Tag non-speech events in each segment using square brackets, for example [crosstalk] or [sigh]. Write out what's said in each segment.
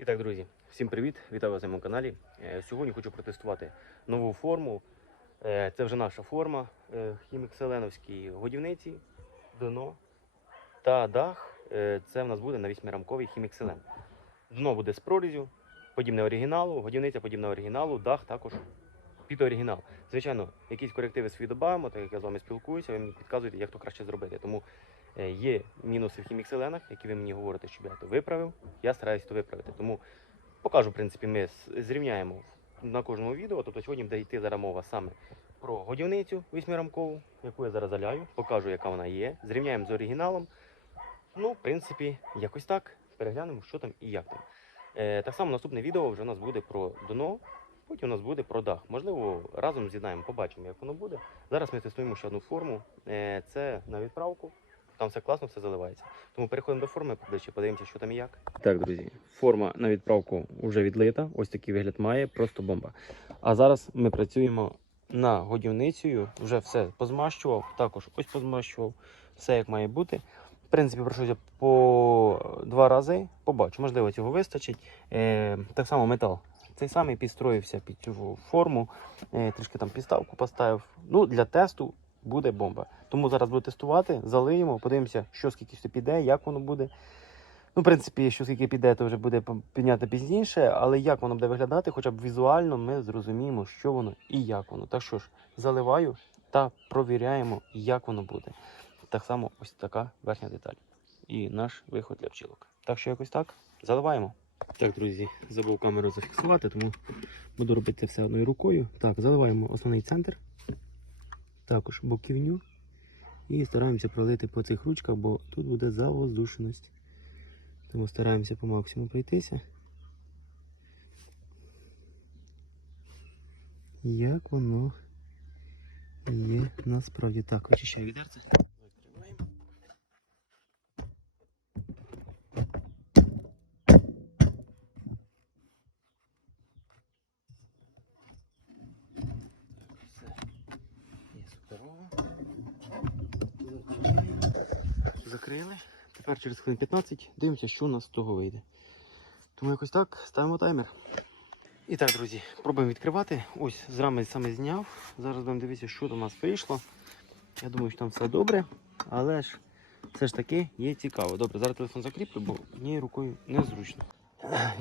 І так, друзі, всім привіт! Вітаю вас на моєму каналі. Е, Сьогодні хочу протестувати нову форму. Е, Це вже наша форма е, хімікселеновській годівниці, дно та дах. Це в нас буде на вісьмирамковий хімікселен. Дно буде з прорізю, подібне оригіналу, годівниця подібна оригіналу, дах також під оригінал. Звичайно, якісь корективи свої додаємо, так як я з вами спілкуюся, ви мені підказуєте, як то краще зробити. Тому є мінуси в хімікселенах, які ви мені говорите, щоб я то виправив. Я стараюсь то виправити. Тому покажу, в принципі, ми зрівняємо на кожному відео. Тобто сьогодні буде йти зараз мова саме про годівницю вісьмирамкову, яку я зараз заляю, покажу, яка вона є. Зрівняємо з оригіналом. Ну, в принципі, якось так. Переглянемо, що там і як там. Е, так само наступне відео вже у нас буде про дно, потім у нас буде про дах. Можливо, разом з'єднаємо, побачимо, як воно буде. Зараз ми тестуємо ще одну форму. Е, це на відправку. Там все класно, все заливається. Тому переходимо до форми поближче, подивимося, що там і як. Так, друзі, форма на відправку вже відлита. Ось такий вигляд має, просто бомба. А зараз ми працюємо на годівницею. Вже все позмащував, також ось позмащував, все як має бути. В принципі, пройшовся по два рази. Побачу, можливо, цього вистачить. Е, так само метал. Цей самий підстроївся під цю форму, е, трішки там підставку поставив. Ну, для тесту буде бомба. Тому зараз буду тестувати, залиємо, подивимося, що скільки все піде, як воно буде. Ну, в принципі, що скільки піде, то вже буде п- підняти пізніше, але як воно буде виглядати, хоча б візуально ми зрозуміємо, що воно і як воно. Так що ж, заливаю та провіряємо, як воно буде. Так само ось така верхня деталь. І наш виход для пчілок. Так що якось так, заливаємо. Так, друзі, забув камеру зафіксувати, тому буду робити це все одною рукою. Так, заливаємо основний центр, також боківню. І стараємося пролити по цих ручках, бо тут буде завоздушеність. Тому стараємося по максимуму пройтися. Як воно є насправді. Так, очищаю відерце. Закрили. Тепер через хвилин 15 дивимося, що у нас з того вийде. Тому якось так, ставимо таймер. І так, друзі, пробуємо відкривати. Ось з саме зняв. Зараз будемо дивитися, що до нас вийшло. Я думаю, що там все добре, але ж все ж таки є цікаво. Добре, зараз телефон закріплю, бо однією рукою незручно.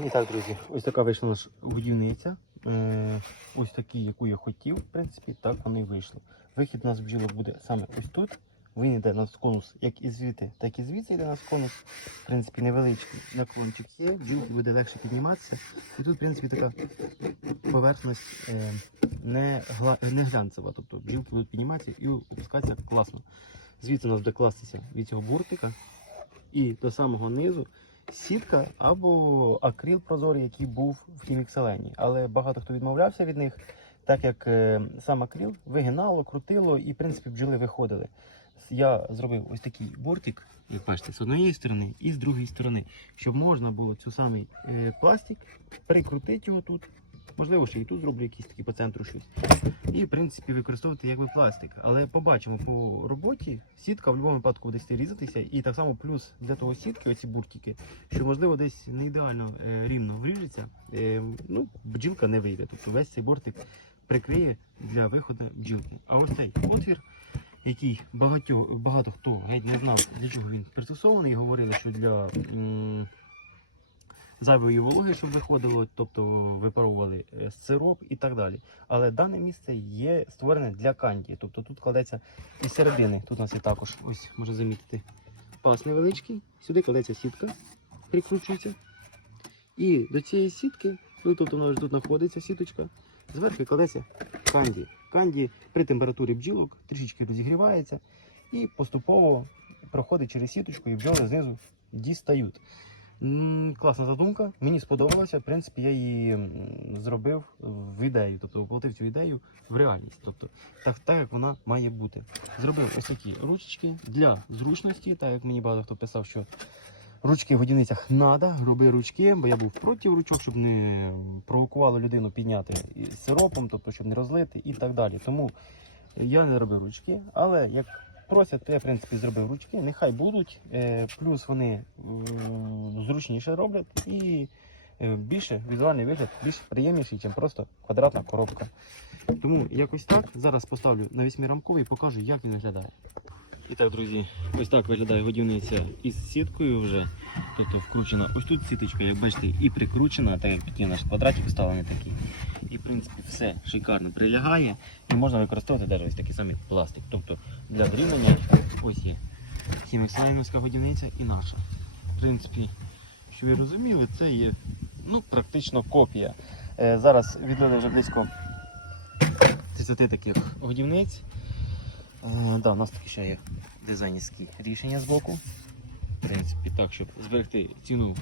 І так, друзі, ось така вийшла наша годівниця. Е, ось такий, яку я хотів, в принципі, так воно і вийшло. Вихід у нас бджілок буде саме ось тут. Він йде на конус як і звідти, так і звідси йде на конус. В принципі, невеличкий наклончик є, бджілки буде легше підніматися. І тут, в принципі, така поверхність е, не, гла, не глянцева. Тобто бджілки будуть підніматися і опускатися класно. Звідси у нас буде кластися від цього буртика і до самого низу сітка або акрил прозорий, який був в хімікселені. Але багато хто відмовлявся від них, так як е, сам акрил вигинало, крутило і, в принципі, бджоли виходили. Я зробив ось такий бортик, як бачите, з однієї сторони і з другої сторони, щоб можна було цю самий е, пластик прикрутити його тут. Можливо, ще і тут зроблю якісь такі по центру щось. І, в принципі, використовувати якби пластик. Але побачимо по роботі, сітка в будь-якому випадку буде різатися. І так само плюс для того сітки, оці буртики, що можливо десь не ідеально е, рівно вріжеться, е, ну, бджілка не вийде. Тобто весь цей бортик прикриє для виходу бджілки. А ось цей отвір, який багатьо, багато хто геть не знав, для чого він пристосований, говорили, що для. Зайвої вологи, щоб виходило, тобто випаровували е, сироп і так далі. Але дане місце є створене для канді. Тобто тут кладеться із середини. Тут у нас є також, ось можна замітити, пас невеличкий. Сюди кладеться сітка, прикручується. І до цієї сітки, ну тобто вона вже тут знаходиться сіточка, зверху кладеться канді. Канді при температурі бджілок трішечки розігрівається і поступово проходить через сіточку і бджоли знизу дістають. Класна задумка, мені сподобалося. В принципі, я її зробив в ідею, тобто воплотив цю ідею в реальність. Тобто, так, так як вона має бути. Зробив ось такі ручечки для зручності, так як мені багато хто писав, що ручки в годівницях треба, роби ручки, бо я був проти ручок, щоб не провокувало людину підняти сиропом, тобто щоб не розлити і так далі. Тому я не робив ручки, але як просять, то я в принципі зробив ручки. Нехай будуть. Е, плюс вони зручніше роблять і е, більше візуальний вигляд більш приємніший, ніж просто квадратна коробка. Тому якось так. Зараз поставлю на вісьмирамковий і покажу, як він виглядає. І так, друзі, ось так виглядає годівниця із сіткою вже. Тобто вкручена ось тут сіточка, як бачите, і прикручена, так як такі наш квадратик поставлений такий. І в принципі все шикарно прилягає і можна використовувати навіть ось такий самий пластик. Тобто для зрівняння ось є хімікслайновська годівниця і наша. В принципі, що ви розуміли, це є ну, практично копія. Е, зараз відлили вже близько 30 таких годівниць. Е, да, у нас такі ще є дизайнерські рішення з боку. В принципі, так, щоб зберегти ціну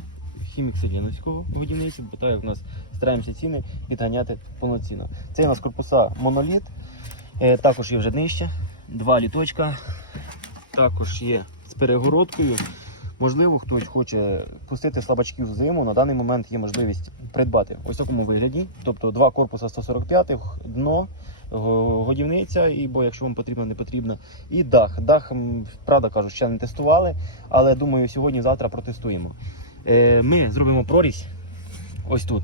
хімікселіновського годівниці, бо так в нас стараємося ціни підганяти повноцінно. Це у нас корпуса моноліт, е, також є вже нижче, два літочка, також є з перегородкою. Можливо, хтось хоче пустити слабачків в зиму. На даний момент є можливість придбати ось такому вигляді. Тобто два корпуса 145, дно, годівниця, і бо якщо вам потрібно, не потрібно. І дах. Дах, правда кажу, ще не тестували, але думаю, сьогодні-завтра протестуємо. Е, Ми зробимо прорізь ось тут.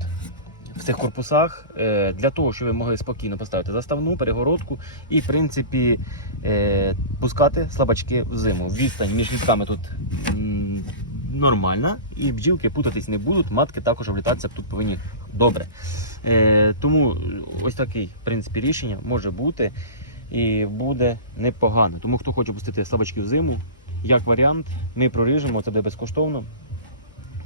В цих корпусах е, для того, щоб ви могли спокійно поставити заставну перегородку і, в принципі, е, пускати слабачки в зиму. Відстань між літками тут нормальна, і бджілки путатись не будуть. Матки також облітатися тут повинні добре. Е, тому ось таке, в принципі, рішення може бути і буде непогано. Тому хто хоче пустити слабачки в зиму, як варіант, ми проріжемо це буде безкоштовно.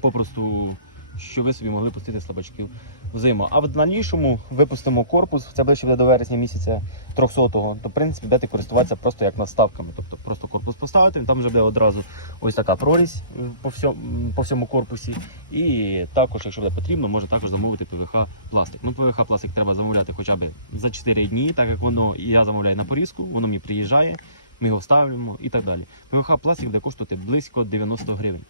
Попросту, що ви собі могли пустити слабачків в зиму. А в дальнішому випустимо корпус, це ближче буде до вересня місяця 300-го, то в принципі будете користуватися просто як наставками. Тобто просто корпус поставити, там вже буде одразу ось така прорізь е, по всьому, по всьому корпусі. І також, якщо буде потрібно, може також замовити ПВХ пластик. Ну, ПВХ пластик треба замовляти хоча б за 4 дні, так як воно я замовляю на порізку, воно мені приїжджає, ми його вставимо і так далі. ПВХ пластик буде коштувати близько 90 гривень.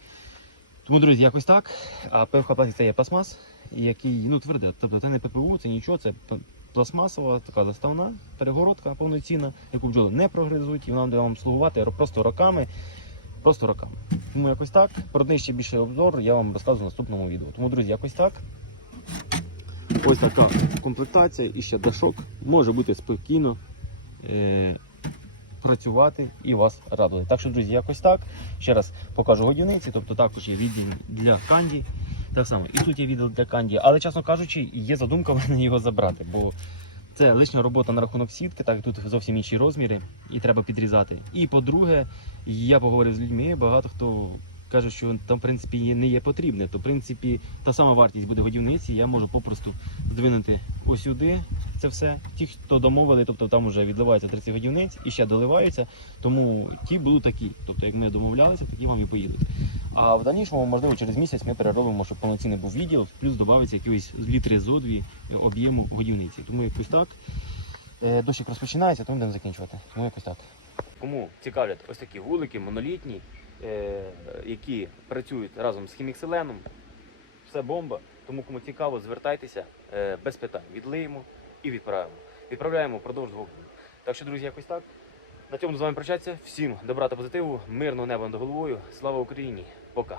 Тому, друзі, якось так. А ПВХ пластик це є пластмас, який ну тверде. Тобто це не ППУ, це нічого, це пластмасова така заставна перегородка повноцінна, яку бджоли не прогризуть, і вона буде вам слугувати просто роками. Просто роками. Тому якось так. Про неї ще більше обзор я вам розказую в наступному відео. Тому, друзі, якось так. Ось така комплектація і ще дашок може бути спокійно е- працювати і вас радувати. Так що, друзі, якось так. Ще раз покажу годівниці, тобто також є відділ для канді. Так само, і тут є відділ для канді, але, чесно кажучи, є задумка [laughs] в мене його забрати, бо це лишня робота на рахунок сітки, так тут зовсім інші розміри, і треба підрізати. І по-друге, я поговорив з людьми, багато хто каже, що там в принципі не є потрібне. То в принципі та сама вартість буде годівниці, я можу попросту здвинути ось сюди це все. Ті, хто домовили, тобто там вже відливається 30 годівниць і ще доливаються, тому ті будуть такі. Тобто, як ми домовлялися, такі вам і поїдуть. А в дальнішому, можливо, через місяць ми переробимо, щоб повноцінний був відділ, плюс додається якісь літри зо дві об'єму годівниці. Тому якось так. Е, Дощик розпочинається, тому будемо закінчувати. Тому якось так. Кому цікавлять ось такі вулики, монолітні, які працюють разом з хімікселеном, все бомба. Тому кому цікаво, звертайтеся е, без питань. Відлиємо і відправимо. Відправляємо впродовж двох днів. Так що, друзі, якось так. На цьому з вами прощатися. Всім добра та позитиву, мирного неба над головою. Слава Україні! Пока!